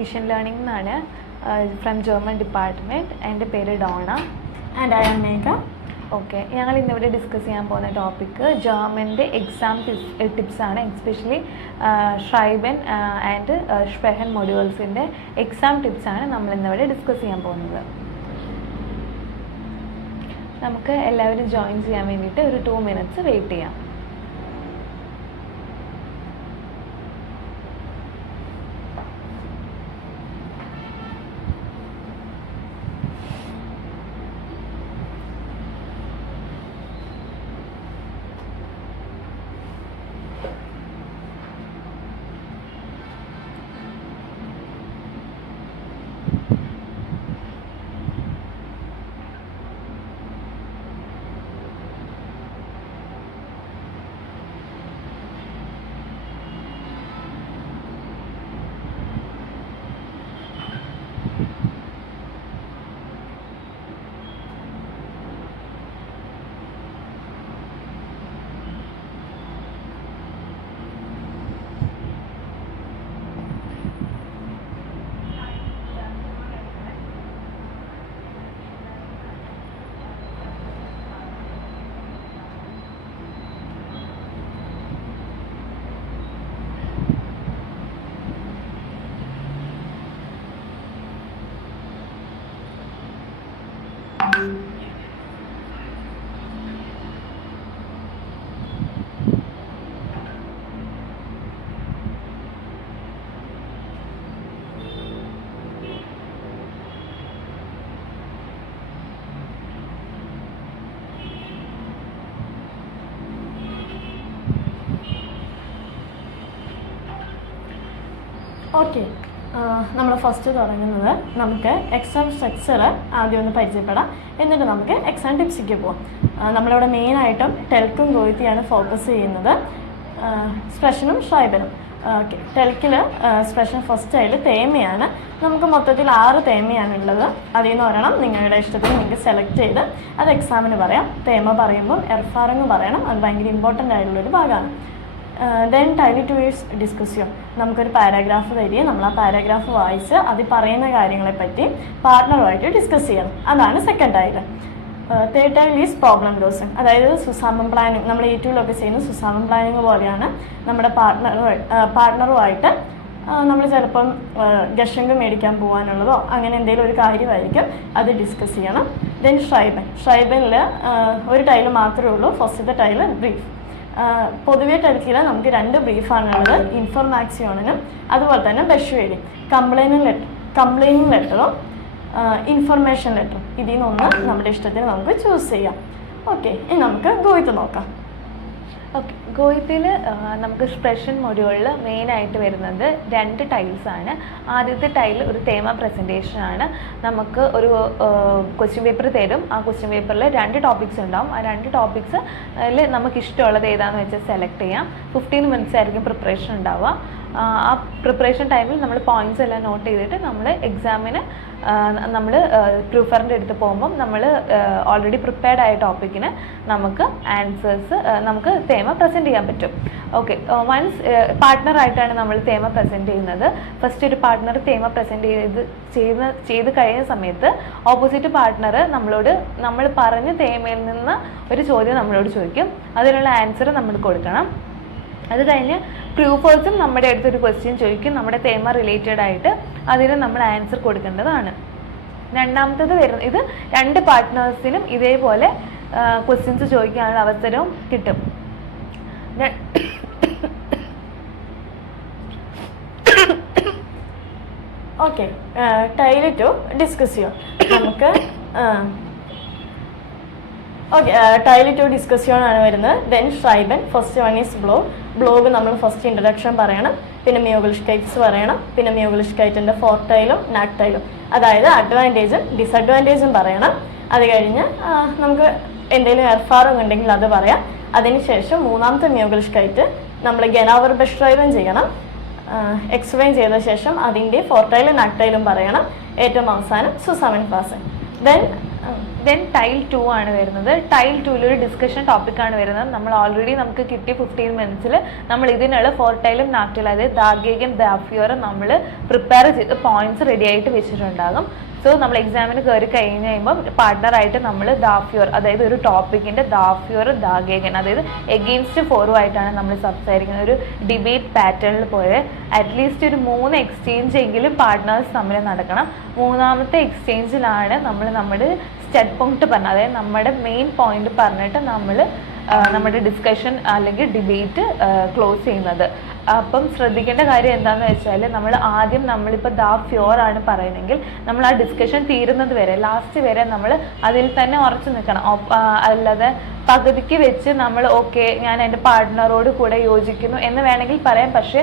Vision learning എന്നാണ് from German department. എൻ്റെ പേര് Dona. And I am Megha. Okay, ഞങ്ങൾ ഇന്നിവിടെ ഡിസ്കസ് ചെയ്യാൻ പോകുന്ന ടോപ്പിക്ക് ജർമ്മൻ്റെ എക്സാം ടിപ്സാണ്. എസ്പെഷ്യലി ഷ്രൈബൻ ആൻഡ് സ്പ്രെഹൻ മൊഡ്യൂൾസിൻ്റെ എക്സാം ടിപ്സാണ് നമ്മൾ ഇന്നിവിടെ ഡിസ്കസ് ചെയ്യാൻ പോകുന്നത്. നമുക്ക് എല്ലാവരും ജോയിൻ ചെയ്യാൻ വേണ്ടിയിട്ട് ഒരു 2 minutes വെയിറ്റ് ചെയ്യാം. ഓക്കെ, നമ്മൾ ഫസ്റ്റ് തുടങ്ങുന്നത് നമുക്ക് എക്സാം സ്ട്രക്ചർ ആദ്യം ഒന്ന് പരിചയപ്പെടാം. എന്നിട്ട് നമുക്ക് എക്സാം ടിപ്സിലേക്ക് പോകാം. നമ്മളിവിടെ മെയിനായിട്ടും ടെൽക്കും ഗോയിത്തിയാണ് ഫോക്കസ് ചെയ്യുന്നത്, സ്പ്രെഷനും ഷ്രൈബനും. ഓക്കെ, ടെൽക്കിൽ സ്പ്രെഷൻ ഫസ്റ്റ് ആയിട്ട് തേമയാണ്. നമുക്ക് മൊത്തത്തിൽ 6 തേമയാണുള്ളത്. അതിൽ നിന്ന് ഒരെണ്ണം നിങ്ങളുടെ ഇഷ്ടത്തിന് നിങ്ങൾക്ക് സെലക്ട് ചെയ്ത് അത് എക്സാമിന് പറയാം. തേമ പറയുമ്പോൾ എർഫാറിങ് പറയണം, അത് ഭയങ്കര ഇമ്പോർട്ടൻ്റ് ആയിട്ടുള്ളൊരു ഭാഗമാണ്. ദെൻ ടൈലി 2 years ഡിസ്കസ്. നമുക്കൊരു പാരാഗ്രാഫ് തരിക, നമ്മൾ ആ പാരാഗ്രാഫ് വായിച്ച് അതിൽ പറയുന്ന കാര്യങ്ങളെപ്പറ്റി പാർട്ട്ണറുമായിട്ട് ഡിസ്കസ് ചെയ്യണം. അതാണ് second tile. Third tile is problem dosing, അതായത് സുസാമം പ്ലാനിങ്. നമ്മൾ ഏറ്റവും ചെയ്യുന്ന സുസാമം പ്ലാനിങ് പോലെയാണ്. നമ്മുടെ പാർട്ട്ണറുമായിട്ട് നമ്മൾ ചിലപ്പം ഗഷങ്ക് മേടിക്കാൻ പോകാനുള്ളതോ അങ്ങനെ എന്തെങ്കിലും ഒരു കാര്യമായിരിക്കും, അത് ഡിസ്കസ് ചെയ്യണം. ദെൻ ഷ്രൈബനിൽ ഒരു ടൈല് മാത്രമേ ഉള്ളൂ. ഫസ്റ്റത്തെ ടൈല് ബ്രീഫ്. പൊതുവെ ടെൽക്കിൽ നമുക്ക് 2 ബ്രീഫാണുള്ളത്, ഇൻഫർമാക്സിയോണിനും അതുപോലെ തന്നെ ബെഷ്വേഡിങ്. Complaining ലെറ്ററും information ലെറ്ററും. ഇതിൽ നിന്നൊന്ന് നമ്മുടെ ഇഷ്ടത്തിന് നമുക്ക് ചൂസ് ചെയ്യാം. ഓക്കെ, ഇനി നമുക്ക് ഗോയിത്ത് നോക്കാം. ഓക്കെ, ഗോയിത്തിൽ നമുക്ക് സ്പ്രെഷൻ മൊഡ്യൂളിൽ മെയിനായിട്ട് വരുന്നത് 2 ടൈൽസാണ്. ആദ്യത്തെ ടൈൽ ഒരു തേമ പ്രസൻറ്റേഷനാണ്. നമുക്ക് ഒരു ക്വസ്റ്റ്യൻ പേപ്പർ തരും. ആ ക്വസ്റ്റ്യൻ പേപ്പറിൽ 2 ടോപ്പിക്സ് ഉണ്ടാവും. ആ 2 ടോപ്പിക്സിൽ നമുക്ക് ഇഷ്ടമുള്ളത് ഏതാണെന്ന് വെച്ചാൽ സെലക്ട് ചെയ്യാം. 15 minutes ആയിരിക്കും പ്രിപ്പറേഷൻ ഉണ്ടാവുക. ആ പ്രിപ്പറേഷൻ ടൈമിൽ നമ്മൾ പോയിൻറ്റ്സ് എല്ലാം നോട്ട് ചെയ്തിട്ട് നമ്മൾ എക്സാമിന് നമ്മൾ പ്രൂഫറിൻ്റെ അടുത്ത് പോകുമ്പം നമ്മൾ ഓൾറെഡി പ്രിപ്പയർഡ് ആയ ടോപ്പിക്കിന് നമുക്ക് ആൻസേഴ്സ് നമുക്ക് തേമ പ്രസൻറ്റ് ചെയ്യാൻ പറ്റും. ഓക്കെ, വൺസ് പാർട്ട്ണറായിട്ടാണ് നമ്മൾ തേമ പ്രസൻറ്റ് ചെയ്യുന്നത്. ഫസ്റ്റ് ഒരു പാർട്ട്ണർ തേമ പ്രസൻറ്റ് ചെയ്ത് കഴിഞ്ഞ സമയത്ത് ഓപ്പോസിറ്റ് പാർട്ട്ണർ നമ്മളോട് നമ്മൾ പറഞ്ഞ തേമയിൽ നിന്ന് ഒരു ചോദ്യം നമ്മളോട് ചോദിക്കും. അതിനുള്ള ആൻസർ നമ്മൾ കൊടുക്കണം. അത് കഴിഞ്ഞ് പ്രൂഫേഴ്സും നമ്മുടെ അടുത്തൊരു ക്വസ്റ്റ്യൻ ചോദിക്കും നമ്മുടെ തേമ റിലേറ്റഡ് ആയിട്ട്. അതിന് നമ്മൾ ആൻസർ കൊടുക്കേണ്ടതാണ്. രണ്ടാമത്തത് വരുന്നത്, ഇത് 2 പാർട്ട്നേഴ്സിനും ഇതേപോലെ ക്വസ്റ്റ്യൻസ് ചോദിക്കാനുള്ള അവസരവും കിട്ടും. ഓക്കെ, ടൈല് 2 ഡിസ്കസ് ചെയ്യാം നമുക്ക്. ഓക്കെ, ടൈല് 2 ഡിസ്കസ് ചെയ്യാനാണ് വരുന്നത്. ദെൻ ഷ്രൈബൻ. First one is blog. നമ്മൾ ഫസ്റ്റ് ഇൻട്രഡക്ഷൻ പറയണം, പിന്നെ മ്യൂഗിളിഷ്കൈറ്റ്സ് പറയണം, പിന്നെ മ്യൂഗിളിഷ്കൈറ്റിൻ്റെ 4th ടൈലും നാക് ടൈലും, അതായത് അഡ്വാൻറ്റേജും ഡിസഡ്വാൻറ്റേജും പറയണം. അത് കഴിഞ്ഞ് നമുക്ക് എന്തെങ്കിലും എർഫാറും ഉണ്ടെങ്കിൽ അത് പറയാം. അതിനുശേഷം 3ാമത്തെ മ്യൂഗിളിഷ്കൈറ്റ് നമ്മൾ ഗനാവർ ബെഷ്ട്രൈബൻ ചെയ്യണം. എക്സ്പ്ലെയിൻ ചെയ്ത ശേഷം അതിൻ്റെ 4th ടൈലും നാക് ടൈലും പറയണം. ഏറ്റവും അവസാനം സുസാമൻ ഫാസൻ. ദെൻ ദെൻ ടൈൽ 2 ആണ് വരുന്നത്. ടൈൽ 2 ഒരു ഡിസ്കഷൻ ടോപ്പിക്കാണ് വരുന്നത്. നമ്മൾ ഓൾറെഡി നമുക്ക് കിട്ടിയ 15 മിനിറ്റ്സിൽ നമ്മൾ ഇതിനുള്ള ഫോർട്ടൈലും നാക്ടൈലും, അതായത് ദാഗേഗൻ ദാഫ്യൂറും നമ്മൾ പ്രിപ്പയർ ചെയ്ത് പോയിന്റ്സ് റെഡി ആയിട്ട് വെച്ചിട്ടുണ്ടാകും. സോ നമ്മൾ എക്സാമിന് കയറി കഴിഞ്ഞ് കഴിയുമ്പോൾ പാർട്ട്ണറായിട്ട് നമ്മൾ ദാഫ്യൂർ, അതായത് ഒരു ടോപ്പിക്കിൻ്റെ ദാഫ്യൂർ ദാഗേഗൻ, അതായത് എഗെയിൻസ്റ്റ് ഫോറുമായിട്ടാണ് നമ്മൾ സംസാരിക്കുന്നത്. ഒരു ഡിബേറ്റ് പാറ്റേണിൽ പോലെ അറ്റ്ലീസ്റ്റ് ഒരു 3 എക്സ്ചേഞ്ച് എങ്കിലും പാർട്ട്നേഴ്സ് തമ്മിൽ നടക്കണം. മൂന്നാമത്തെ എക്സ്ചേഞ്ചിലാണ് നമ്മൾ നമ്മുടെ സ്റ്റഡ് പോയിന്റ് പറഞ്ഞത്, അതായത് നമ്മുടെ മെയിൻ പോയിന്റ് പറഞ്ഞിട്ട് നമ്മൾ നമ്മുടെ ഡിസ്കഷൻ അല്ലെങ്കിൽ ഡിബേറ്റ് ക്ലോസ് ചെയ്യുന്നത്. അപ്പം ശ്രദ്ധിക്കേണ്ട കാര്യം എന്താണെന്ന് വെച്ചാൽ നമ്മളിപ്പോൾ ഫ്യോർ ആണ് പറയുന്നതെങ്കിൽ നമ്മൾ ആ ഡിസ്കഷൻ തീരുന്നത് വരെ, ലാസ്റ്റ് വരെ നമ്മൾ അതിൽ തന്നെ ഉറച്ചു നിൽക്കണം. അല്ലാതെ പകുതിക്ക് വെച്ച് നമ്മൾ ഓക്കെ ഞാൻ എൻ്റെ പാർട്ട്ണറോട് കൂടെ യോജിക്കുന്നു എന്ന് വേണമെങ്കിൽ പറയാം. പക്ഷേ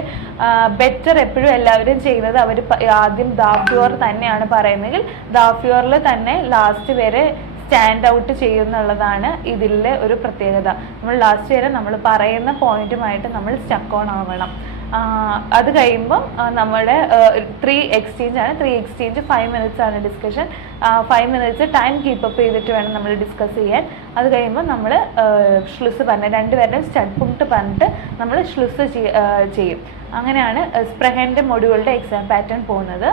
ബെറ്റർ എപ്പോഴും എല്ലാവരും ചെയ്യുന്നത് അവർ ആദ്യം ഫ്യോർ തന്നെയാണ് പറയുന്നതെങ്കിൽ ഫ്യോറിൽ തന്നെ ലാസ്റ്റ് വരെ സ്റ്റാൻഡ് ഔട്ട് ചെയ്യുന്നുള്ളതാണ് ഇതിലെ ഒരു പ്രത്യേകത. നമ്മൾ ലാസ്റ്റ് വരെ നമ്മൾ പറയുന്ന പോയിന്റുമായിട്ട് നമ്മൾ സ്റ്റക്ക് ഓൺ ആവണം. അത് കഴിയുമ്പം നമ്മുടെ 3 എക്സ്ചേഞ്ച് ആണ്. 3 എക്സ്ചേഞ്ച് 5 മിനിറ്റ്സ് ആണ് ഡിസ്കഷൻ. 5 മിനിറ്റ്സ് ടൈം കീപ്പപ്പ് ചെയ്തിട്ട് വേണം നമ്മൾ ഡിസ്കസ് ചെയ്യാൻ. അത് കഴിയുമ്പോൾ നമ്മൾ ഷ്ലുസ് പറഞ്ഞ് രണ്ടുപേരുടെയും സ്റ്റഡ് പോയിന്റ് പറഞ്ഞിട്ട് നമ്മൾ ഷ്ലുസ് ചെയ്യും. അങ്ങനെയാണ് സ്പ്രെഹൻ്റെ മൊഡ്യൂളുടെ എക്സാം പാറ്റേൺ പോകുന്നത്.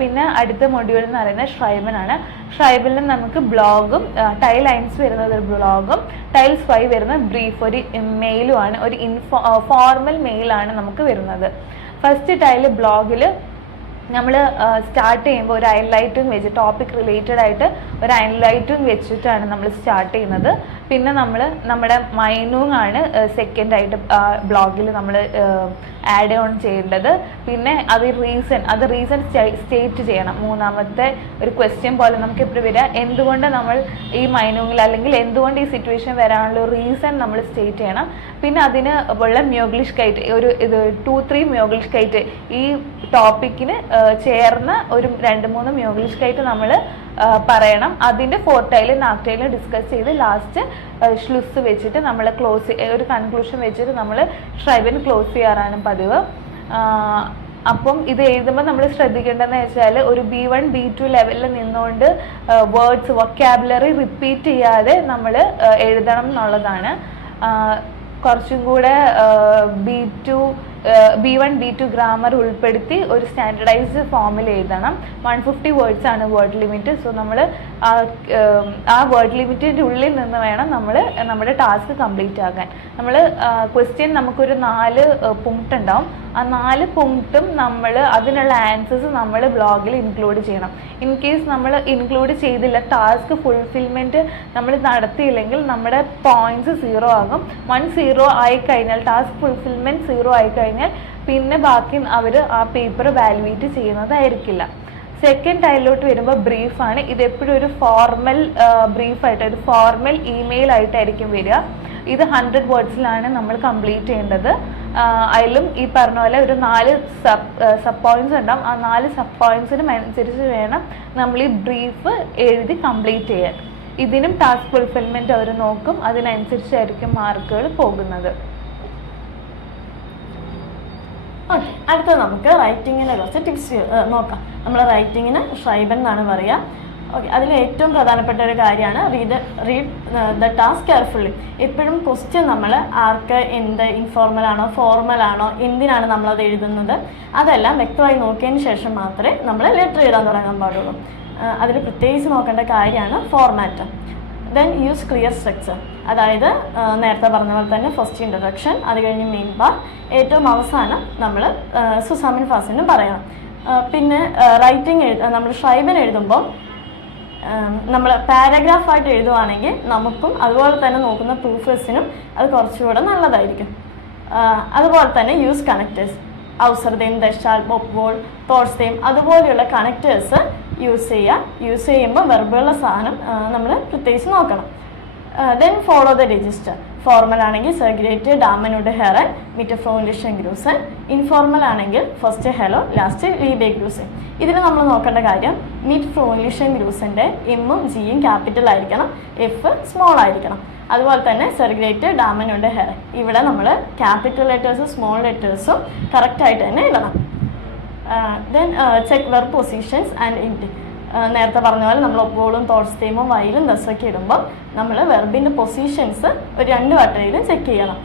പിന്നെ അടുത്ത മൊഡ്യൂൾ എന്ന് പറയുന്നത് ഷ്രൈബൻ ആണ്. ഷ്രൈബനിൽ നമുക്ക് ബ്ലോഗും ടൈൽ ലൈൻസ് വരുന്നത് ഒരു ബ്ലോഗും ടൈൽസ് 5 വരുന്നത് ബ്രീഫ്, ഒരു മെയിലുമാണ്, ഒരു ഫോർമൽ മെയിലാണ് നമുക്ക് വരുന്നത്. ഫസ്റ്റ് ടൈല് ബ്ലോഗിൽ നമ്മൾ സ്റ്റാർട്ട് ചെയ്യുമ്പോൾ ഒരു ഹൈലൈറ്റും വെച്ച് ടോപ്പിക് റിലേറ്റഡ് ആയിട്ട് ഒരു ഹൈലൈറ്റും വെച്ചിട്ടാണ് നമ്മൾ സ്റ്റാർട്ട് ചെയ്യുന്നത്. പിന്നെ നമ്മുടെ മൈനൂങ് ആണ് സെക്കൻഡായിട്ട് ബ്ലോഗിൽ നമ്മൾ ആഡ് ഓൺ ചെയ്യേണ്ടത്. പിന്നെ അത് റീസൺ സ്റ്റേറ്റ് ചെയ്യണം. മൂന്നാമത്തെ ഒരു ക്വസ്റ്റ്യൻ പോലെ നമുക്ക് എപ്പോഴും വരിക, എന്തുകൊണ്ട് നമ്മൾ ഈ മൈനൂങ്ങിൽ അല്ലെങ്കിൽ എന്തുകൊണ്ട് ഈ സിറ്റുവേഷൻ വരാനുള്ള റീസൺ നമ്മൾ സ്റ്റേറ്റ് ചെയ്യണം. പിന്നെ അതിന് ഉള്ള മ്യോഗ്ലിഷ്കൈറ്റ് ഒരു 2-3 മ്യോഗ്ലിഷ്കൈറ്റ് ഈ ടോപ്പിക്കിന് ചേർന്ന ഒരു 2-3 മ്യോഗ്ലിഷ്കൈറ്റ് നമ്മൾ പറയണം. അതിൻ്റെ ഫോർട്ടൈലും നാക്ടൈലും ഡിസ്കസ് ചെയ്ത് ലാസ്റ്റ് ഷ്ലുസ് വെച്ചിട്ട് നമ്മൾ ഒരു കൺക്ലൂഷൻ വെച്ചിട്ട് നമ്മൾ ഷ്രൈബൻ ക്ലോസ് ചെയ്യാറാണ് പതിവ്. അപ്പം ഇത് എഴുതുമ്പോൾ നമ്മൾ ശ്രദ്ധിക്കേണ്ടതെന്ന് വെച്ചാൽ ഒരു B1 B2 ലെവലിൽ നിന്നുകൊണ്ട് വേർഡ്സ് വൊക്കാബുലറി റിപ്പീറ്റ് ചെയ്യാതെ നമ്മൾ എഴുതണം എന്നുള്ളതാണ്. കുറച്ചും കൂടെ B1 B2 ഗ്രാമർ ഉൾപ്പെടുത്തി ഒരു സ്റ്റാൻഡർഡൈസ്ഡ് ഫോമിൽ എഴുതണം. 150 വേർഡ്സ് ആണ് വേർഡ് ലിമിറ്റ്. സോ നമ്മൾ ആ വേർഡ് ലിമിറ്റിൻ്റെ ഉള്ളിൽ നിന്ന് വേണം നമ്മൾ നമ്മുടെ ടാസ്ക് കംപ്ലീറ്റ് ആക്കാൻ. നമ്മൾ ക്വസ്റ്റ്യൻ നമുക്കൊരു 4 പോയിന്റ് ഉണ്ടാവും. ആ 4 പോയിന്റും നമ്മൾ അതിനുള്ള ആൻസേഴ്സ് നമ്മൾ ബ്ലോഗിൽ ഇൻക്ലൂഡ് ചെയ്യണം. ഇൻ കേസ് നമ്മൾ ഇൻക്ലൂഡ് ചെയ്തില്ല, ടാസ്ക് ഫുൾഫിൽമെൻറ്റ് നമ്മൾ നടത്തിയില്ലെങ്കിൽ നമ്മുടെ പോയിന്റ്സ് 0 ആകും. 1 0 ആയിക്കഴിഞ്ഞാൽ ടാസ്ക് ഫുൾഫിൽമെൻറ്റ് 0 ആയിക്കഴിഞ്ഞാൽ പിന്നെ ബാക്കി അവർ ആ പേപ്പർ വാല്യുവേറ്റ് ചെയ്യുന്നതായിരിക്കില്ല. സെക്കൻഡ് ടൈലിലോട്ട് വരുമ്പോൾ ബ്രീഫാണ്. ഇതെപ്പോഴും ഒരു ഫോർമൽ ബ്രീഫായിട്ട് ഒരു ഫോർമൽ ഇമെയിൽ ആയിട്ടായിരിക്കും വരിക. ഇത് 100 വേർഡ്സിലാണ് നമ്മൾ കംപ്ലീറ്റ് ചെയ്യേണ്ടത്. അതിലും ഈ പറഞ്ഞ പോലെ ഒരു 4 സബ് പോയിന്റ്സ് ഉണ്ടാവും. ആ 4 സബ് പോയിന്റ്സിനും അനുസരിച്ച് വേണം നമ്മൾ ഈ ബ്രീഫ് എഴുതി കംപ്ലീറ്റ് ചെയ്യാൻ. ഇതിനും ടാസ്ക് ഫുൾഫിൽമെൻറ്റ് അവർ നോക്കും. അതിനനുസരിച്ചായിരിക്കും മാർക്കുകൾ പോകുന്നത്. ഓക്കെ, അടുത്തത് നമുക്ക് റൈറ്റിങ്ങിനെ കുറച്ച് ടിപ്സ് നോക്കാം. നമ്മൾ റൈറ്റിങ്ങിന് ഷ്രൈബൻ എന്നാണ് പറയുക. ഓക്കെ, അതിൽ ഏറ്റവും പ്രധാനപ്പെട്ട ഒരു കാര്യമാണ് റീഡ് ദ ടാസ്ക് കെയർഫുള്ളി. എപ്പോഴും ക്വസ്റ്റ്യൻ നമ്മൾ ആർക്ക് എന്ത് ഇൻഫോർമലാണോ ഫോർമലാണോ എന്തിനാണ് നമ്മളത് എഴുതുന്നത് അതെല്ലാം വ്യക്തമായി നോക്കിയതിന് ശേഷം മാത്രമേ നമ്മൾ ലെറ്റർ എഴുതാൻ തുടങ്ങാൻ പാടുള്ളൂ. അതിൽ പ്രത്യേകിച്ച് നോക്കേണ്ട കാര്യമാണ് format. Then use clear structure, അതായത് നേരത്തെ പറഞ്ഞ പോലെ തന്നെ ഫസ്റ്റ് ഇൻട്രൊഡക്ഷൻ, അത് കഴിഞ്ഞ് മെയിൻ പാർട്ട്, ഏറ്റവും അവസാനം നമ്മൾ സുസാമിൻ ഫാസിനും പറയണം. പിന്നെ റൈറ്റിംഗ് നമ്മൾ ഷ്രൈബൻ എഴുതുമ്പോൾ നമ്മൾ പാരഗ്രാഫായിട്ട് എഴുതുവാണെങ്കിൽ നമുക്കും അതുപോലെ തന്നെ നോക്കുന്ന പ്രൂഫേഴ്സിനും അത് കുറച്ചുകൂടെ നല്ലതായിരിക്കും. അതുപോലെ തന്നെ യൂസ് കണക്റ്റേഴ്സ്, ഔസർദേം, ദശാൽ, ബൊപ്വോൾ, തോട്സ്ദേം അതുപോലെയുള്ള കണക്റ്റേഴ്സ് യൂസ് ചെയ്യുമ്പോൾ വെർബുള്ള സാധനം നമ്മൾ പ്രത്യേകിച്ച് നോക്കണം. Then follow the register. Formal ആണെങ്കിൽ സെർഗ്രേറ്റ്, ഡാമനുഡ്, ഹെറൻ, മിറ്റ് ഫ്രോയിലിഷൻ ഗ്രൂസൻ. ഇൻഫോർമൽ ആണെങ്കിൽ ഫസ്റ്റ് ഹെലോ, ലാസ്റ്റ് ലീബെ ഗ്രൂസൻ. ഇതിൽ നമ്മൾ നോക്കേണ്ട കാര്യം മിറ്റ് ഫ്രോയിലിഷൻ ഗ്രൂസിൻ്റെ എമ്മും ജിയും ക്യാപിറ്റൽ ആയിരിക്കണം, എഫ് സ്മോൾ ആയിരിക്കണം. അതുപോലെ തന്നെ സെർഗ്രേറ്റ്, ഡാമനുഡ്, ഹെറൻ ഇവിടെ നമ്മൾ ക്യാപിറ്റൽ ലെറ്റേഴ്സും സ്മോൾ ലെറ്റേഴ്സും കറക്റ്റായിട്ട് തന്നെ എഴുതണം. Then check verb positions and ഇൻറ്റ്. നേരത്തെ പറഞ്ഞ പോലെ നമ്മൾ ഒപ്പോളും തോട്ട്സ് തീമും വൈലും ദസൊക്കെ ഇടുമ്പോൾ നമ്മൾ വെർബിൻ്റെ പൊസിഷൻസ് ഒരു 2 വട്ടയിലും ചെക്ക് ചെയ്യണം.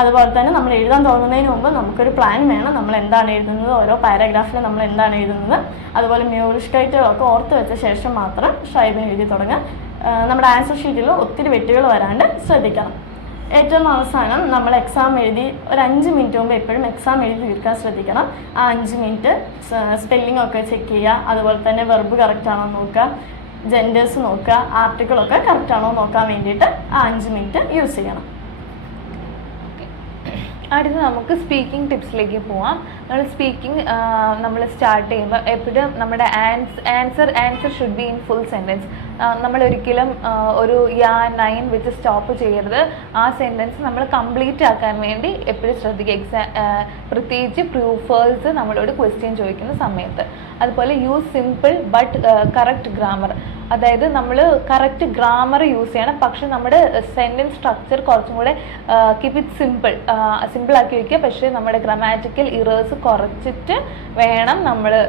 അതുപോലെ തന്നെ നമ്മൾ എഴുതാൻ തുടങ്ങുന്നതിന് മുമ്പ് നമുക്കൊരു പ്ലാൻ വേണം. നമ്മൾ എന്താണ് എഴുതുന്നത്, ഓരോ പാരഗ്രാഫിൽ നമ്മൾ എന്താണ് എഴുതുന്നത്, അതുപോലെ മ്യൂറിഷ്കൈറ്റുകളൊക്കെ ഓർത്ത് വെച്ച ശേഷം മാത്രം ഷൈബിന് എഴുതി തുടങ്ങുക. നമ്മുടെ ആൻസർ ഷീറ്റിൽ ഒത്തിരി വെട്ടുകൾ വരാണ്ട് ശ്രദ്ധിക്കണം. ഏറ്റവും അവസാനം നമ്മൾ എക്സാം എഴുതി ഒരു 5 മിനിറ്റ് മുമ്പ് എപ്പോഴും എക്സാം എഴുതി തീർക്കാൻ ശ്രദ്ധിക്കണം. ആ 5 മിനിറ്റ് സ്പെല്ലിംഗ് ഒക്കെ ചെക്ക് ചെയ്യുക, അതുപോലെ തന്നെ വെർബ് കറക്റ്റ് ആണോ നോക്കുക, ജെൻഡേഴ്സ് നോക്കുക, ആർട്ടിക്കിളൊക്കെ കറക്റ്റ് ആണോ നോക്കാൻ വേണ്ടിയിട്ട് ആ 5 മിനിറ്റ് യൂസ് ചെയ്യണം. അടുത്ത് നമുക്ക് സ്പീക്കിംഗ് ടിപ്സിലേക്ക് പോവാം. നമ്മൾ സ്പീക്കിംഗ് നമ്മൾ സ്റ്റാർട്ട് ചെയ്യുമ്പോൾ എപ്പോഴും നമ്മുടെ answer should be in full sentence. നമ്മളൊരിക്കലും ഒരു യാ നൈൻ വെച്ച് സ്റ്റോപ്പ് ചെയ്യരുത്. ആ സെൻറ്റൻസ് നമ്മൾ കംപ്ലീറ്റ് ആക്കാൻ വേണ്ടി എപ്പോഴും ശ്രദ്ധിക്കുക. പ്രത്യേകിച്ച് പ്രൂഫേഴ്സ് നമ്മളോട് ക്വസ്റ്റ്യൻ ചോദിക്കുന്ന സമയത്ത്. അതുപോലെ use simple but correct grammar. അതായത് നമ്മൾ കറക്റ്റ് ഗ്രാമർ യൂസ് ചെയ്യണം, പക്ഷെ നമ്മുടെ സെൻറ്റൻസ് സ്ട്രക്ചർ കുറച്ചും കൂടെ കീപ്പ് ഇറ്റ് സിമ്പിളാക്കി വയ്ക്കുക. പക്ഷേ നമ്മുടെ ഗ്രാമാറ്റിക്കൽ ഇറേഴ്സ് കുറച്ചിട്ട് വേണം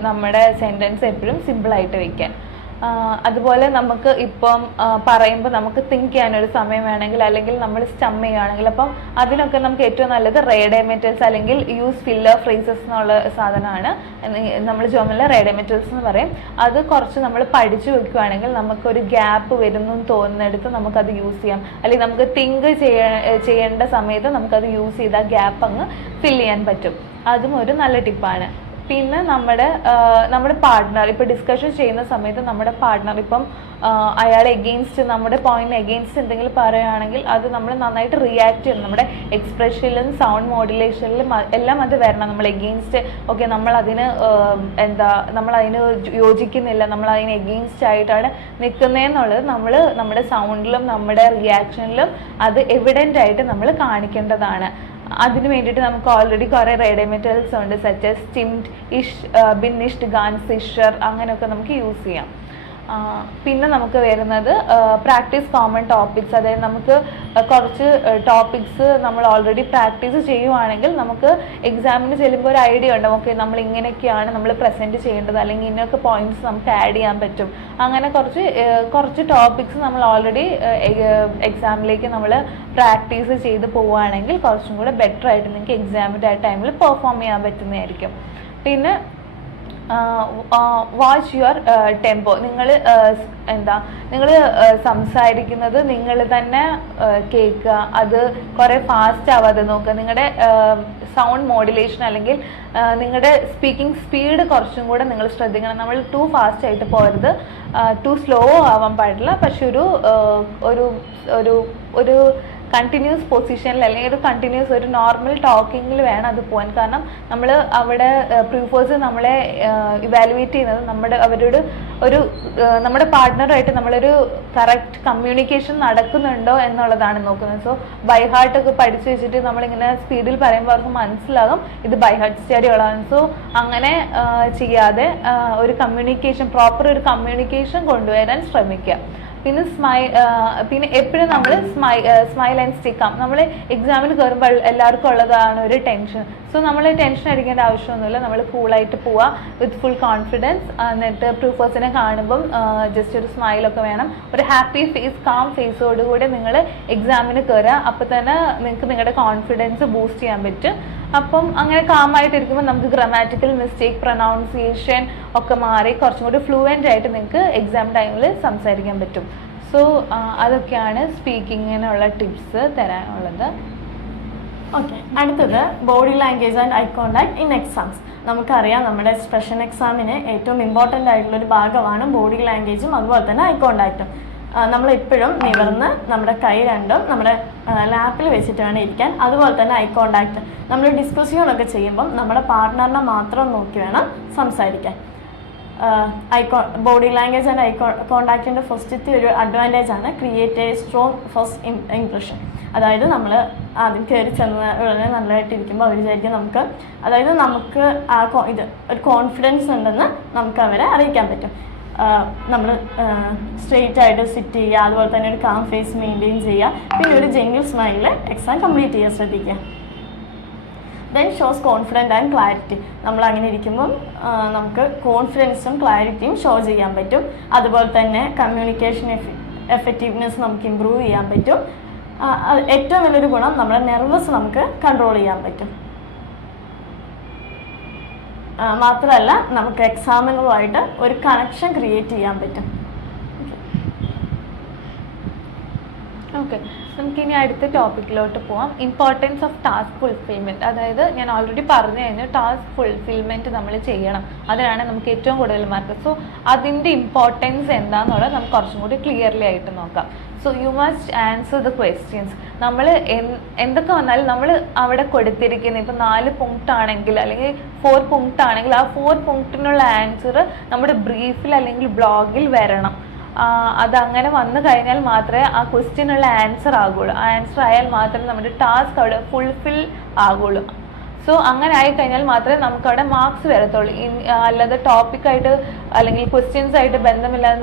നമ്മുടെ സെൻറ്റൻസ് എപ്പോഴും സിമ്പിളായിട്ട് വയ്ക്കാൻ. അതുപോലെ നമുക്ക് ഇപ്പം പറയുമ്പോൾ നമുക്ക് തിങ്ക് ചെയ്യാനൊരു സമയം വേണമെങ്കിൽ, അല്ലെങ്കിൽ നമ്മൾ സ്റ്റം ചെയ്യുകയാണെങ്കിൽ, അപ്പം അതിനൊക്കെ നമുക്ക് ഏറ്റവും നല്ലത് റേഡിയോമെറ്റൽസ് അല്ലെങ്കിൽ യൂസ് ഫില്ലർ ഫ്രേസസ് എന്നുള്ള സാധനമാണ്. നമ്മൾ ജോമലിൽ റേഡിയോമെറ്റൽസ് എന്ന് പറയും. അത് കുറച്ച് നമ്മൾ പഠിച്ചു വെക്കുകയാണെങ്കിൽ നമുക്കൊരു ഗ്യാപ്പ് വരുന്നു തോന്നുന്നിടത്ത് നമുക്കത് യൂസ് ചെയ്യാം. അല്ലെങ്കിൽ നമുക്ക് തിങ്ക് ചെയ്യേണ്ട സമയത്ത് നമുക്കത് യൂസ് ചെയ്ത് ആ ഗ്യാപ്പ് അങ്ങ് ഫില്ല് ചെയ്യാൻ പറ്റും. അതും ഒരു നല്ല ടിപ്പാണ്. പിന്നെ നമ്മുടെ പാർട്ട്ണർ ഇപ്പോൾ ഡിസ്കഷൻ ചെയ്യുന്ന സമയത്ത് നമ്മുടെ പാർട്ട്ണർ ഇപ്പം അയാൾ എഗെയിൻസ്റ്റ് നമ്മുടെ പോയിന്റിന് എഗെയിൻസ്റ്റ് എന്തെങ്കിലും പറയുകയാണെങ്കിൽ അത് നമ്മൾ നന്നായിട്ട് റിയാക്ട് ചെയ്യണം. നമ്മുടെ എക്സ്പ്രഷനിലും സൗണ്ട് മോഡുലേഷനിലും എല്ലാം അത് വരണം. നമ്മൾ എഗെയിൻസ്റ്റ് ഓക്കെ, നമ്മളതിന് നമ്മളതിന് യോജിക്കുന്നില്ല, നമ്മളതിന് എഗെയിൻസ്റ്റ് ആയിട്ടാണ് നിൽക്കുന്നതെന്നുള്ളത് നമ്മൾ നമ്മുടെ സൗണ്ടിലും നമ്മുടെ റിയാക്ഷനിലും അത് എവിഡൻ്റ് ആയിട്ട് നമ്മൾ കാണിക്കേണ്ടതാണ്. അതിന് വേണ്ടിയിട്ട് നമുക്ക് ഓൾറെഡി കുറേ റേഡിയോമെറ്റൽസ് ഉണ്ട്, സച്ച് ആസ് സ്റ്റിംഡ്, ബിന്നിഷ്ഡ്, ഗാൻസ്, ഇഷർ, അങ്ങനെയൊക്കെ നമുക്ക് യൂസ് ചെയ്യാം. പിന്നെ നമുക്ക് വരുന്നത് പ്രാക്ടീസ് കോമൺ ടോപ്പിക്സ്. അതായത് നമുക്ക് കുറച്ച് ടോപ്പിക്സ് നമ്മൾ ഓൾറെഡി പ്രാക്ടീസ് ചെയ്യുവാണെങ്കിൽ നമുക്ക് എക്സാമിന് ചെല്ലുമ്പോൾ ഒരു ഐഡിയ ഉണ്ടാവും. ഓക്കെ, നമ്മൾ ഇങ്ങനെയൊക്കെയാണ് നമ്മൾ പ്രസൻറ്റ് ചെയ്യേണ്ടത്, അല്ലെങ്കിൽ ഇങ്ങനെയൊക്കെ പോയിന്റ്സ് നമുക്ക് ആഡ് ചെയ്യാൻ പറ്റും. അങ്ങനെ കുറച്ച് ടോപ്പിക്സ് നമ്മൾ ഓൾറെഡി എക്സാമിലേക്ക് നമ്മൾ പ്രാക്ടീസ് ചെയ്ത് പോവുകയാണെങ്കിൽ കുറച്ചും കൂടെ ബെറ്റർ ആയിട്ട് നിങ്ങൾക്ക് എക്സാമിൻ്റെ ആ ടൈമിൽ പെർഫോം ചെയ്യാൻ പറ്റുന്നതായിരിക്കും. പിന്നെ വാച്ച് യുവർ ടെമ്പോ. നിങ്ങൾ സംസാരിക്കുന്നത് നിങ്ങൾ തന്നെ കേൾക്കുക, അത് കുറേ ഫാസ്റ്റ് ആവാതെ നോക്കുക. നിങ്ങളുടെ സൗണ്ട് മോഡുലേഷൻ അല്ലെങ്കിൽ നിങ്ങളുടെ സ്പീക്കിംഗ് സ്പീഡ് കുറച്ചും കൂടെ നിങ്ങൾ ശ്രദ്ധിക്കണം. നമ്മൾ ടു ഫാസ്റ്റ് ആയിട്ട് പോകരുത്, ടു സ്ലോ ആവാൻ പാടില്ല. പക്ഷെ ഒരു കണ്ടിന്യൂസ് പൊസിഷനിൽ അല്ലെങ്കിൽ ഒരു നോർമൽ ടോക്കിങ്ങിൽ വേണം അത് പോകാൻ. കാരണം നമ്മൾ അവിടെ പ്രൂഫേഴ്സ് നമ്മളെ ഇവാലുവേറ്റ് ചെയ്യുന്നത് നമ്മുടെ പാർട്ട്ണറുമായിട്ട് നമ്മളൊരു കറക്റ്റ് കമ്മ്യൂണിക്കേഷൻ നടക്കുന്നുണ്ടോ എന്നുള്ളതാണ് നോക്കുന്നത്. സോ ബൈ ഹാർട്ടൊക്കെ പഠിച്ചു വെച്ചിട്ട് നമ്മളിങ്ങനെ സ്പീഡിൽ പറയുമ്പോൾ അവർക്ക് മനസ്സിലാകും ഇത് ബൈ ഹാർട്ട് സ്റ്റഡി ഉള്ളതാണ്. സോ അങ്ങനെ ചെയ്യാതെ പ്രോപ്പർ ഒരു കമ്മ്യൂണിക്കേഷൻ കൊണ്ടുവരാൻ ശ്രമിക്കുക. പിന്നെ എപ്പോഴും നമ്മൾ സ്മൈൽ ആൻഡ് സ്റ്റിക്കാം. നമ്മൾ എക്സാമിന് കയറുമ്പോൾ എല്ലാവർക്കും ഉള്ളതാണ് ഒരു ടെൻഷൻ. സോ നമ്മൾ ടെൻഷൻ അടിക്കേണ്ട ആവശ്യമൊന്നുമില്ല. നമ്മൾ കൂളായിട്ട് പോവുക വിത്ത് ഫുൾ കോൺഫിഡൻസ്. എന്നിട്ട് പ്രൂഫേഴ്സിനെ കാണുമ്പം ജസ്റ്റ് ഒരു സ്മൈലൊക്കെ വേണം. ഒരു ഹാപ്പി ഫേസ്, കാം ഫേസോടുകൂടി നിങ്ങൾ എക്സാമിന് കയറുക. അപ്പോൾ തന്നെ നിങ്ങൾക്ക് നിങ്ങളുടെ കോൺഫിഡൻസ് ബൂസ്റ്റ് ചെയ്യാൻ പറ്റും. അപ്പം അങ്ങനെ കാമായിട്ടിരിക്കുമ്പോൾ നമുക്ക് ഗ്രാമാറ്റിക്കൽ മിസ്റ്റേക്ക്, പ്രൊനൗൺസിയേഷൻ ഒക്കെ മാറി കുറച്ചും കൂടി ഫ്ലുവൻ്റ് ആയിട്ട് നിങ്ങൾക്ക് എക്സാം ടൈമിൽ സംസാരിക്കാൻ പറ്റും. സോ അതൊക്കെയാണ് സ്പീക്കിങ്ങിനുള്ള ടിപ്സ് തരാനുള്ളത്. ഓക്കെ, അടുത്തത് body language and eye contact in exams. നമുക്കറിയാം നമ്മുടെ സ്പെഷ്യൽ എക്സാമിന് ഏറ്റവും ഇമ്പോർട്ടൻ്റ് ആയിട്ടുള്ളൊരു ഭാഗമാണ് ബോഡി ലാംഗ്വേജും അതുപോലെ തന്നെ ഐ കോണ്ടാക്റ്റും. നമ്മളെപ്പോഴും നിവർന്ന് നമ്മുടെ കൈ രണ്ടും നമ്മുടെ ലാപ്പിൽ വെച്ചിട്ട് വേണം ഇരിക്കാൻ. അതുപോലെ തന്നെ ഐ കോണ്ടാക്ട്, നമ്മൾ ഡിസ്കഷനൊക്കെ ചെയ്യുമ്പം നമ്മുടെ പാർട്ട്ണറിനെ മാത്രം നോക്കി വേണം സംസാരിക്കാൻ. ബോഡി ലാംഗ്വേജ് ആൻഡ് ഐ കോണ്ടാക്റ്റിൻ്റെ ഫസ്റ്റത്തെ ഒരു അഡ്വാൻറ്റേജ് ആണ് create A strong first impression. അതായത് നമ്മൾ ആദ്യം കയറി ചെന്ന് ഉടനെ നല്ലതായിട്ടിരിക്കുമ്പോൾ അവർ വിചാരിക്കും നമുക്ക് ഒരു കോൺഫിഡൻസ് ഉണ്ടെന്ന് നമുക്ക് അവരെ അറിയിക്കാൻ പറ്റും. നമ്മൾ സ്ട്രെയിറ്റ് ആയിട്ട് സിറ്റ് ചെയ്യുക, അതുപോലെ തന്നെ ഒരു കാം ഫേസ് മെയിൻറ്റെയിൻ ചെയ്യുക, പിന്നെ ഒരു ജെന്യൂൻ സ്മൈലിൽ എക്സാം കംപ്ലീറ്റ് ചെയ്യാൻ ശ്രദ്ധിക്കുക. Then shows confident and clarity. നമ്മൾ അങ്ങനെ ഇരിക്കുമ്പം നമുക്ക് കോൺഫിഡൻസും ക്ലാരിറ്റിയും ഷോ ചെയ്യാൻ പറ്റും. അതുപോലെ തന്നെ കമ്മ്യൂണിക്കേഷൻ എഫക്റ്റീവ്നെസ് നമുക്ക് ഇമ്പ്രൂവ് ചെയ്യാൻ പറ്റും. ഏറ്റവും വലിയൊരു ഗുണം നമ്മുടെ നെർവസ് നമുക്ക് കൺട്രോൾ ചെയ്യാൻ പറ്റും. മാത്രമല്ല നമുക്ക് എക്സാമിനുമായിട്ട് ഒരു കണക്ഷൻ ക്രിയേറ്റ് ചെയ്യാൻ പറ്റും. ഓക്കെ, നമുക്കിനി അടുത്ത ടോപ്പിക്കിലോട്ട് പോവാം. Importance of task fulfilment. അതായത് ഞാൻ ഓൾറെഡി പറഞ്ഞു കഴിഞ്ഞു, ടാസ്ക് ഫുൾഫിൽമെൻറ്റ് നമ്മൾ ചെയ്യണം, അതിനാണ് നമുക്ക് ഏറ്റവും കൂടുതൽ മാർക്ക്. സോ അതിൻ്റെ ഇമ്പോർട്ടൻസ് എന്താണെന്നുള്ളത് നമുക്ക് കുറച്ചും കൂടി ക്ലിയർലി ആയിട്ട് നോക്കാം. So you must answer the questions. നമ്മൾ എന്തൊക്കെ വന്നാലും നമ്മൾ അവിടെ കൊടുത്തിരിക്കുന്ന ഇപ്പോൾ 4 പോയിന്റ് ആണെങ്കിൽ അല്ലെങ്കിൽ 4 പോയിന്റ് ആണെങ്കിൽ ആ 4 പോയിന്റിനുള്ള ആൻസർ നമ്മുടെ ബ്രീഫിൽ അല്ലെങ്കിൽ ബ്ലോഗിൽ വരണം. അതങ്ങനെ വന്നു കഴിഞ്ഞാൽ മാത്രമേ ആ ക്വസ്റ്റ്യനുള്ള ആൻസർ ആകുള്ളൂ. ആ ആൻസർ ആയാൽ മാത്രമേ നമ്മുടെ ടാസ്ക് അവിടെ ഫുൾഫിൽ ആകുള്ളൂ. സോ അങ്ങനെ ആയിക്കഴിഞ്ഞാൽ മാത്രമേ നമുക്കവിടെ മാർക്സ് വരത്തുള്ളൂ. അല്ലാതെ ടോപ്പിക്കായിട്ട് അല്ലെങ്കിൽ ക്വസ്റ്റ്യൻസ് ആയിട്ട് ബന്ധമില്ലാതെ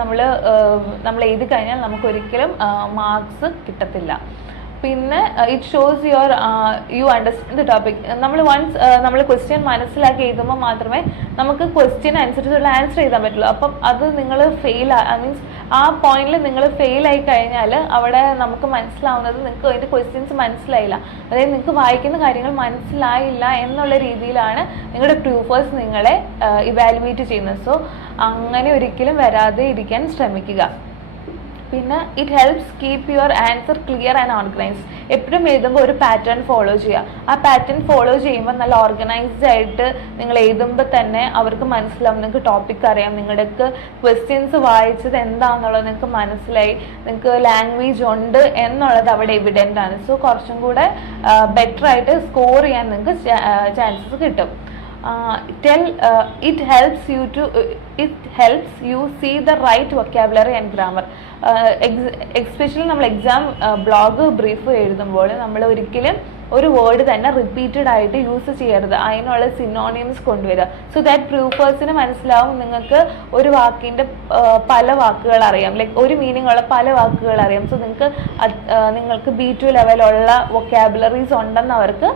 നമ്മൾ എഴുതി കഴിഞ്ഞാൽ നമുക്കൊരിക്കലും മാർക്സ് കിട്ടത്തില്ല. പിന്നെ it shows you understand the topic. നമ്മൾ ക്വസ്റ്റ്യൻ മനസ്സിലാക്കി എഴുതുമ്പോൾ മാത്രമേ നമുക്ക് ക്വസ്റ്റ്യൻ അനുസരിച്ചുള്ള ആൻസർ എഴുതാൻ പറ്റുള്ളൂ. അപ്പം അത് നിങ്ങൾ മീൻസ് ആ പോയിന്റിൽ നിങ്ങൾ ഫെയിൽ ആയി കഴിഞ്ഞാൽ അവിടെ നമുക്ക് മനസ്സിലാവുന്നത് നിങ്ങൾക്ക് അതിൻ്റെ ക്വസ്റ്റ്യൻസ് മനസ്സിലായില്ല, അതായത് നിങ്ങൾക്ക് വായിക്കുന്ന കാര്യങ്ങൾ മനസ്സിലായില്ല എന്നുള്ള രീതിയിലാണ് നിങ്ങളുടെ പ്രൂഫേഴ്സ് നിങ്ങളെ ഇവാലുവേറ്റ് ചെയ്യുന്നത്. സോ അങ്ങനെ ഒരിക്കലും വരാതെ ഇരിക്കാൻ ശ്രമിക്കുക. പിന്നെ it helps keep your answer clear and organised. എപ്പോഴും എഴുതുമ്പോൾ ഒരു പാറ്റേൺ ഫോളോ ചെയ്യുക. ആ പാറ്റേൺ ഫോളോ ചെയ്യുമ്പോൾ നല്ല ഓർഗനൈസ്ഡ് ആയിട്ട് നിങ്ങൾ എഴുതുമ്പോൾ തന്നെ അവർക്ക് മനസ്സിലാവും, നിങ്ങൾക്ക് ടോപ്പിക് അറിയാം, നിങ്ങൾക്ക് ക്വസ്റ്റ്യൻസ് വായിച്ചത് എന്താണെന്നുള്ളത് നിങ്ങൾക്ക് മനസ്സിലായി, നിങ്ങൾക്ക് ലാംഗ്വേജ് ഉണ്ട് എന്നുള്ളത് അവിടെ എവിഡൻ്റ് ആണ്. സോ കുറച്ചും കൂടെ ബെറ്റർ ആയിട്ട് സ്കോർ ചെയ്യാൻ നിങ്ങൾക്ക് ചാൻസസ് കിട്ടും. It helps you see the right vocabulary and grammar. Especially നമ്മൾ എക്സാം ബ്ലോഗ് ബ്രീഫ് എഴുതുമ്പോൾ നമ്മൾ ഒരിക്കലും ഒരു വേർഡ് തന്നെ റിപ്പീറ്റഡ് ആയിട്ട് യൂസ് ചെയ്യരുത്. അതിനുള്ള സിനോണിംസ് കൊണ്ടുവരിക. സോ ദാറ്റ് പ്രൂഫേഴ്സിന് മനസ്സിലാവും നിങ്ങൾക്ക് ഒരു വാക്കിൻ്റെ പല വാക്കുകൾ അറിയാം, ലൈക്ക് ഒരു മീനിങ് ഉള്ള പല വാക്കുകൾ അറിയാം. സോ നിങ്ങൾക്ക് B2 ലെവലുള്ള വൊക്കാബുലറീസ് ഉണ്ടെന്ന് അവർക്ക്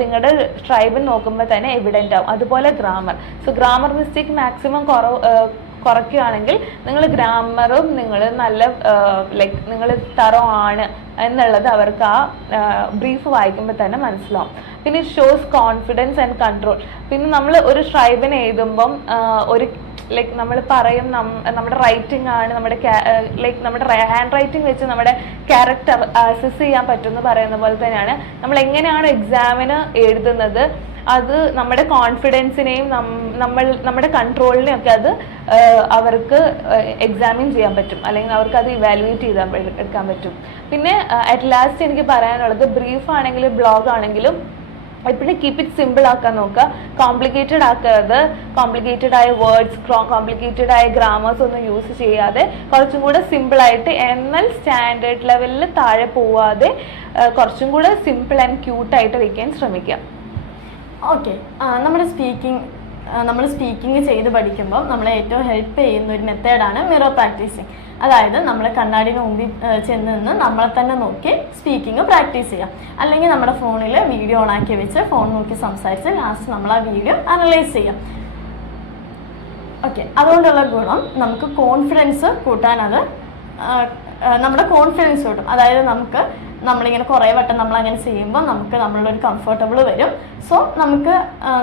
നിങ്ങളുടെ ട്രൈബിൽ നോക്കുമ്പോൾ തന്നെ എവിഡൻ്റ് ആവും. അതുപോലെ grammar. So grammar mistake maximum കുറയ്ക്കുകയാണെങ്കിൽ നിങ്ങൾ ഗ്രാമറും നിങ്ങൾ നല്ല ലൈക്ക് നിങ്ങൾ തറോ ആണ് എന്നുള്ളത് അവർക്ക് ആ ബ്രീഫ് വായിക്കുമ്പോൾ തന്നെ മനസ്സിലാവും. പിന്നെ ഷോസ് കോൺഫിഡൻസ് ആൻഡ് കൺട്രോൾ. പിന്നെ നമ്മൾ ഒരു ട്രൈബിനെ എഴുതുമ്പം ഒരു ലൈക്ക് നമ്മൾ പറയും നമ്മുടെ റൈറ്റിംഗ് ആണ് ലൈക്ക് നമ്മുടെ ഹാൻഡ് റൈറ്റിംഗ് വെച്ച് നമ്മുടെ ക്യാരക്ടർ അസസ് ചെയ്യാൻ പറ്റുമെന്ന് പറയുന്ന പോലെ തന്നെയാണ് നമ്മൾ എങ്ങനെയാണ് എക്സാമിന് എഴുതുന്നത് അത് നമ്മുടെ കോൺഫിഡൻസിനെയും നമ്മുടെ കൺട്രോളിനെയും ഒക്കെ അത് അവർക്ക് എക്സാമിൻ ചെയ്യാൻ പറ്റും, അല്ലെങ്കിൽ അവർക്ക് അത് ഇവാലുവേറ്റ് എടുക്കാൻ പറ്റും. പിന്നെ അറ്റ് ലാസ്റ്റ് എനിക്ക് പറയാനുള്ളത്, ബ്രീഫ് ആണെങ്കിലും ബ്ലോഗ് ആണെങ്കിലും എപ്പോഴും കീപ്പ് ഇറ്റ് സിമ്പിൾ ആക്കാൻ നോക്കുക. കോംപ്ലിക്കേറ്റഡ് ആക്കരുത്. കോംപ്ലിക്കേറ്റഡ് ആയ വേർഡ്സ്, കോംപ്ലിക്കേറ്റഡ് ആയ ഗ്രാമേഴ്സ് ഒന്നും യൂസ് ചെയ്യാതെ കുറച്ചും കൂടെ സിമ്പിളായിട്ട്, എന്നാൽ സ്റ്റാൻഡേർഡ് ലെവലിൽ താഴെ പോവാതെ കുറച്ചും കൂടെ സിമ്പിൾ ആൻഡ് ക്യൂട്ടായിട്ട് വയ്ക്കാൻ ശ്രമിക്കുക. ഓക്കെ, നമ്മൾ സ്പീക്കിംഗ് ചെയ്ത് പഠിക്കുമ്പോൾ നമ്മളെ ഏറ്റവും ഹെൽപ്പ് ചെയ്യുന്ന ഒരു മെത്തേഡാണ് മിറർ പ്രാക്ടീസിങ്. അതായത് നമ്മൾ കണ്ണാടിന് മുമ്പിൽ ചെന്ന് നിന്ന് നമ്മളെ തന്നെ നോക്കി സ്പീക്കിംഗ് പ്രാക്ടീസ് ചെയ്യാം. അല്ലെങ്കിൽ നമ്മുടെ ഫോണിൽ വീഡിയോ ഓണാക്കി വെച്ച് ഫോൺ നോക്കി സംസാരിച്ച് ലാസ്റ്റ് നമ്മൾ ആ വീഡിയോ അനലൈസ് ചെയ്യാം. ഓക്കെ, അതുകൊണ്ടുള്ള ഗുണം നമുക്ക് കോൺഫിഡൻസ് കൂട്ടാൻ, അത് നമ്മുടെ കോൺഫിഡൻസ് കൂട്ടും. അതായത് നമ്മളിങ്ങനെ കുറേ വട്ടം നമ്മളങ്ങനെ ചെയ്യുമ്പോൾ നമുക്ക് നമ്മളൊരു കംഫർട്ടബിൾ വരും. സോ നമുക്ക്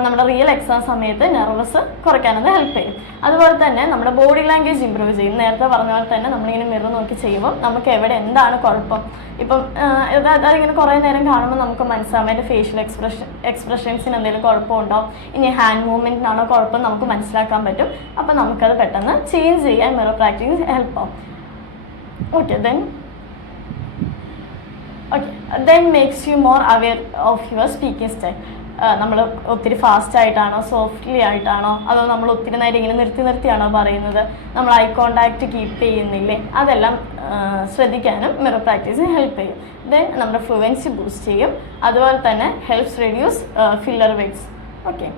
നമ്മുടെ റിയൽ എക്സാം സമയത്ത് നെർവസ് കുറയ്ക്കാനത് ഹെൽപ്പ് ചെയ്യും. അതുപോലെ തന്നെ നമ്മുടെ ബോഡി ലാംഗ്വേജ് ഇമ്പ്രൂവ് ചെയ്യും. നേരത്തെ പറഞ്ഞ പോലെ തന്നെ നമ്മളിങ്ങനെ മിറർ നോക്കി ചെയ്യുമ്പോൾ നമുക്ക് എവിടെ എന്താണ് കുഴപ്പം, ഇപ്പം അതിങ്ങനെ കുറേ നേരം കാണുമ്പോൾ നമുക്ക് മനസ്സിലാവും അതിൻ്റെ ഫേഷ്യൽ എക്സ്പ്രഷൻസിന് എന്തെങ്കിലും കുഴപ്പമുണ്ടോ, ഇനി ഹാൻഡ് മൂവ്മെൻറ്റിനാണോ കുഴപ്പം നമുക്ക് മനസ്സിലാക്കാൻ പറ്റും. അപ്പം നമുക്കത് പെട്ടെന്ന് ചേഞ്ച് ചെയ്യാൻ മിറർ പ്രാക്ടീസ് ഹെൽപ്പ് ആവും. Okay, then makes you more aware of your speaking style. നമ്മൾ ഒത്തിരി ഫാസ്റ്റ് ആയിട്ടാണോ സോഫ്റ്റ്ലി ആയിട്ടാണോ അതോ നമ്മൾ ഒത്തിരി നേരം ഇങ്ങനെ നിർത്തിയാണോ പറയുന്നത്, നമ്മൾ ഐ കോണ്ടാക്റ്റ് കീപ്പ് ചെയ്യുന്നില്ലേ, അതെല്ലാം ശ്രദ്ധിക്കാനും മിറർ പ്രാക്ടീസ് ഹെൽപ്പ് ചെയ്യും. ദെൻ നമ്മുടെ ഫ്ലുവൻസി ബൂസ്റ്റ് ചെയ്യും. അതുപോലെ തന്നെ helps reduce filler words. Okay,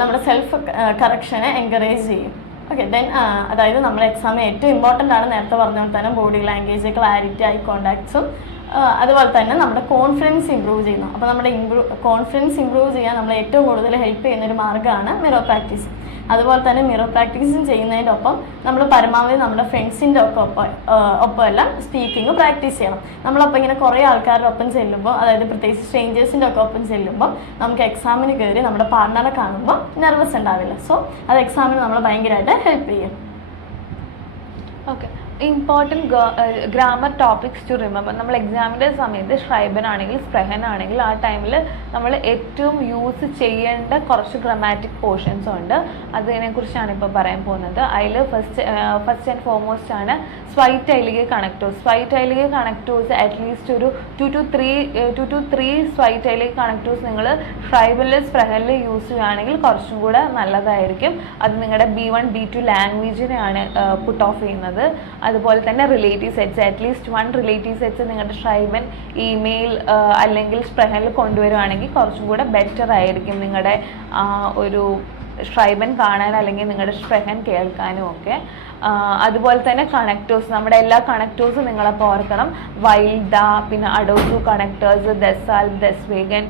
നമ്മുടെ സെൽഫ് കറക്ഷനെ എൻകറേജ് ചെയ്യും. ഓക്കെ, ദെൻ അതായത് നമ്മുടെ എക്സാമിന് ഏറ്റവും ഇമ്പോർട്ടൻ്റ് ആണ് നേരത്തെ പറഞ്ഞ പോലെ തന്നെ ബോഡി ലാംഗ്വേജ്, ക്ലാരിറ്റി, ഐ കോണ്ടാക്ട്സും അതുപോലെ തന്നെ നമ്മുടെ കോൺഫിഡൻസ് ഇമ്പ്രൂവ് ചെയ്യുന്നു. അപ്പോൾ നമ്മുടെ കോൺഫിഡൻസ് ഇമ്പ്രൂവ് ചെയ്യാൻ നമ്മൾ ഏറ്റവും കൂടുതൽ ഹെൽപ്പ് ചെയ്യുന്ന ഒരു മാർഗ്ഗമാണ് മിറർ പ്രാക്ടീസ്. അതുപോലെ തന്നെ മിറർ പ്രാക്ടീസും ചെയ്യുന്നതിൻ്റെ ഒപ്പം നമ്മൾ പരമാവധി നമ്മുടെ ഫ്രണ്ട്സിൻ്റെ ഒപ്പം എല്ലാം സ്പീക്കിംഗ് പ്രാക്ടീസ് ചെയ്യണം. നമ്മളപ്പോൾ ഇങ്ങനെ കുറേ ആൾക്കാരുടെ ഒപ്പം ചെല്ലുമ്പോൾ, അതായത് പ്രത്യേകിച്ച് സ്ട്രേഞ്ചേഴ്സിൻ്റെ ഒക്കെ ഒപ്പം ചെല്ലുമ്പോൾ നമുക്ക് എക്സാമിന് കയറി നമ്മുടെ പാർട്ണറെ കാണുമ്പോൾ നെർവസ് ഉണ്ടാവില്ല. സോ അത് എക്സാമിന് നമ്മൾ ഭയങ്കരമായിട്ട് ഹെൽപ്പ് ചെയ്യും. Okay, important grammar topics to remember. നമ്മൾ എക്സാമിൻ്റെ സമയത്ത് ഷ്രൈബൻ ആണെങ്കിൽ സ്പ്രെഹൻ ആണെങ്കിൽ ആ ടൈമിൽ നമ്മൾ ഏറ്റവും യൂസ് ചെയ്യേണ്ട കുറച്ച് ഗ്രാമാറ്റിക് പോർഷൻസ് ഉണ്ട്. അതിനെക്കുറിച്ചാണ് ഇപ്പോൾ പറയാൻ പോകുന്നത്. അതിൽ ഫസ്റ്റ് ആൻഡ് ഫോർമോസ്റ്റ് ആണ് സ്വൈറ്റ് ഐലിക് കണക്ടേഴ്സ്. സ്വൈറ്റ് ഐലിക് കണക്ടേഴ്സ് അറ്റ്ലീസ്റ്റ് ഒരു 2 to 3 സ്വൈറ്റ് ഐലിക് കണക്ടേഴ്സ് നിങ്ങൾ ഷ്രൈബനിൽ സ്പ്രെഹനിൽ യൂസ് ചെയ്യുകയാണെങ്കിൽ കുറച്ചും കൂടെ നല്ലതായിരിക്കും. അത് നിങ്ങളുടെ B1 B2 ലാംഗ്വേജിനെയാണ് പുട്ട് ഓഫ് ചെയ്യുന്നത്. അതുപോലെ തന്നെ relative sets, at least 1 relative sets നിങ്ങളുടെ ഷ്രൈബൻ, ഇമെയിൽ അല്ലെങ്കിൽ സ്പ്രെഹനിൽ കൊണ്ടുവരുവാണെങ്കിൽ കുറച്ചും കൂടെ ബെറ്റർ ആയിരിക്കും നിങ്ങളുടെ ഒരു ഷ്രൈബൻ കാണാൻ അല്ലെങ്കിൽ നിങ്ങളുടെ സ്പ്രെഹൻ കേൾക്കാനും ഒക്കെ. അതുപോലെ തന്നെ കണക്ടേഴ്സ്, നമ്മുടെ എല്ലാ കണക്ടേഴ്സും നിങ്ങളപ്പോൾ ഓർക്കണം. വൈൽഡ, പിന്നെ അഡോസു കണക്ടേഴ്സ്, ദസാൽ, ദസ്വേഗൻ,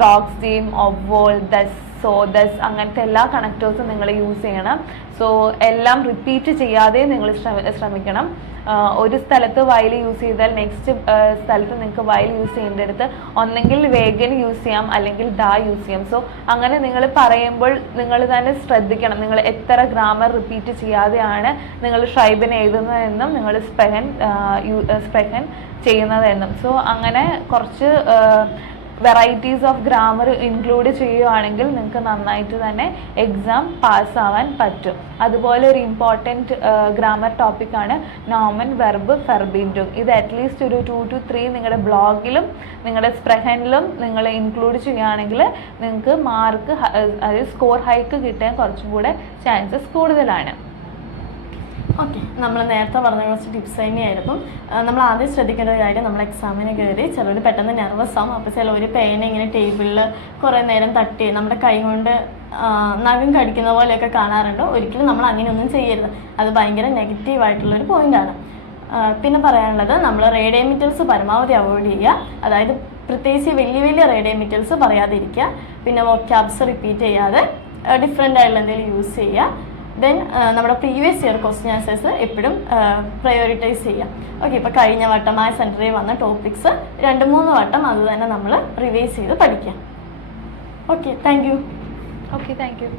ട്രോക്സീം, ഒവോൾ, ദസ്, അങ്ങനത്തെ എല്ലാ കണക്ടേഴ്സും നിങ്ങൾ യൂസ് ചെയ്യണം. സോ എല്ലാം റിപ്പീറ്റ് ചെയ്യാതെ നിങ്ങൾ ശ്രമിക്കണം. ഒരു സ്ഥലത്ത് വയൽ യൂസ് ചെയ്താൽ നെക്സ്റ്റ് സ്ഥലത്ത് നിങ്ങൾക്ക് വയൽ യൂസ് ചെയ്യേണ്ടടുത്ത് ഒന്നെങ്കിൽ വേഗൻ യൂസ് ചെയ്യാം അല്ലെങ്കിൽ ഡ യൂസ് ചെയ്യാം. സോ അങ്ങനെ നിങ്ങൾ പറയുമ്പോൾ നിങ്ങൾ തന്നെ ശ്രദ്ധിക്കണം, നിങ്ങൾ എത്ര ഗ്രാമർ റിപ്പീറ്റ് ചെയ്യാതെയാണ് നിങ്ങൾ ഷ്രൈബൻ എഴുതുന്നതെന്നും നിങ്ങൾ സ്പ്രെഹൻ ചെയ്യുന്നതെന്നും. സോ അങ്ങനെ കുറച്ച് വെറൈറ്റീസ് ഓഫ് ഗ്രാമർ ഇൻക്ലൂഡ് ചെയ്യുകയാണെങ്കിൽ നിങ്ങൾക്ക് നന്നായിട്ട് തന്നെ എക്സാം പാസ്സാവാൻ പറ്റും. അതുപോലെ ഒരു ഇമ്പോർട്ടൻറ്റ് ഗ്രാമർ ടോപ്പിക്കാണ് നോമൻ, വെർബ്, ഫെർബിൻഡും. ഇത് അറ്റ്ലീസ്റ്റ് ഒരു 2 to 3 നിങ്ങളുടെ ബ്ലോഗിലും നിങ്ങളുടെ സ്പ്രെഹനിലും നിങ്ങൾ ഇൻക്ലൂഡ് ചെയ്യുകയാണെങ്കിൽ നിങ്ങൾക്ക് മാർക്ക്, അതായത് സ്കോർ ഹൈക്ക് കിട്ടാൻ കുറച്ചും കൂടെ ചാൻസസ് കൂടുതലാണ്. ഓക്കെ, നമ്മൾ നേരത്തെ പറഞ്ഞ കുറച്ച് ടിപ്സ് തന്നെയായിരുന്നു. നമ്മൾ ആദ്യം ശ്രദ്ധിക്കേണ്ട ഒരു കാര്യം, നമ്മൾ എക്സാമിന് കയറി ചിലർ പെട്ടെന്ന് നെർവസ് ആവും. അപ്പോൾ ചിലർ പേന ഇങ്ങനെ ടേബിളിൽ കുറേ നേരം തട്ടി നമ്മുടെ കൈ കൊണ്ട് നഖം കടിക്കുന്ന പോലെയൊക്കെ കാണാറുണ്ട്. ഒരിക്കലും നമ്മൾ അങ്ങനെയൊന്നും ചെയ്യരുത്. അത് ഭയങ്കര നെഗറ്റീവായിട്ടുള്ളൊരു പോയിൻ്റാണ്. പിന്നെ പറയാനുള്ളത്, നമ്മൾ റേഡിയോമീറ്റേഴ്സ് പരമാവധി അവോയ്ഡ് ചെയ്യുക. അതായത് പ്രത്യേകിച്ച് വലിയ വലിയ റേഡിയോമീറ്റേഴ്സ് പറയാതിരിക്കുക. പിന്നെ വൊക്കാബ്സ് റിപ്പീറ്റ് ചെയ്യാതെ ഡിഫറെൻ്റ് ആയിട്ടുള്ള എന്തെങ്കിലും യൂസ് ചെയ്യുക. ദെൻ നമ്മുടെ പ്രീവിയസ് ഇയർ ക്വസ്റ്റ്യൻ ആൻസേഴ്സ് എപ്പോഴും പ്രയോറിറ്റൈസ് ചെയ്യാം. ഓക്കെ, ഇപ്പോൾ കഴിഞ്ഞ വട്ടമായ സെൻറ്ററിൽ വന്ന ടോപ്പിക്സ് 2-3 വട്ടം അത് തന്നെ നമ്മൾ റിവൈസ് ചെയ്ത് പഠിക്കാം. Okay, thank you. Okay, thank you.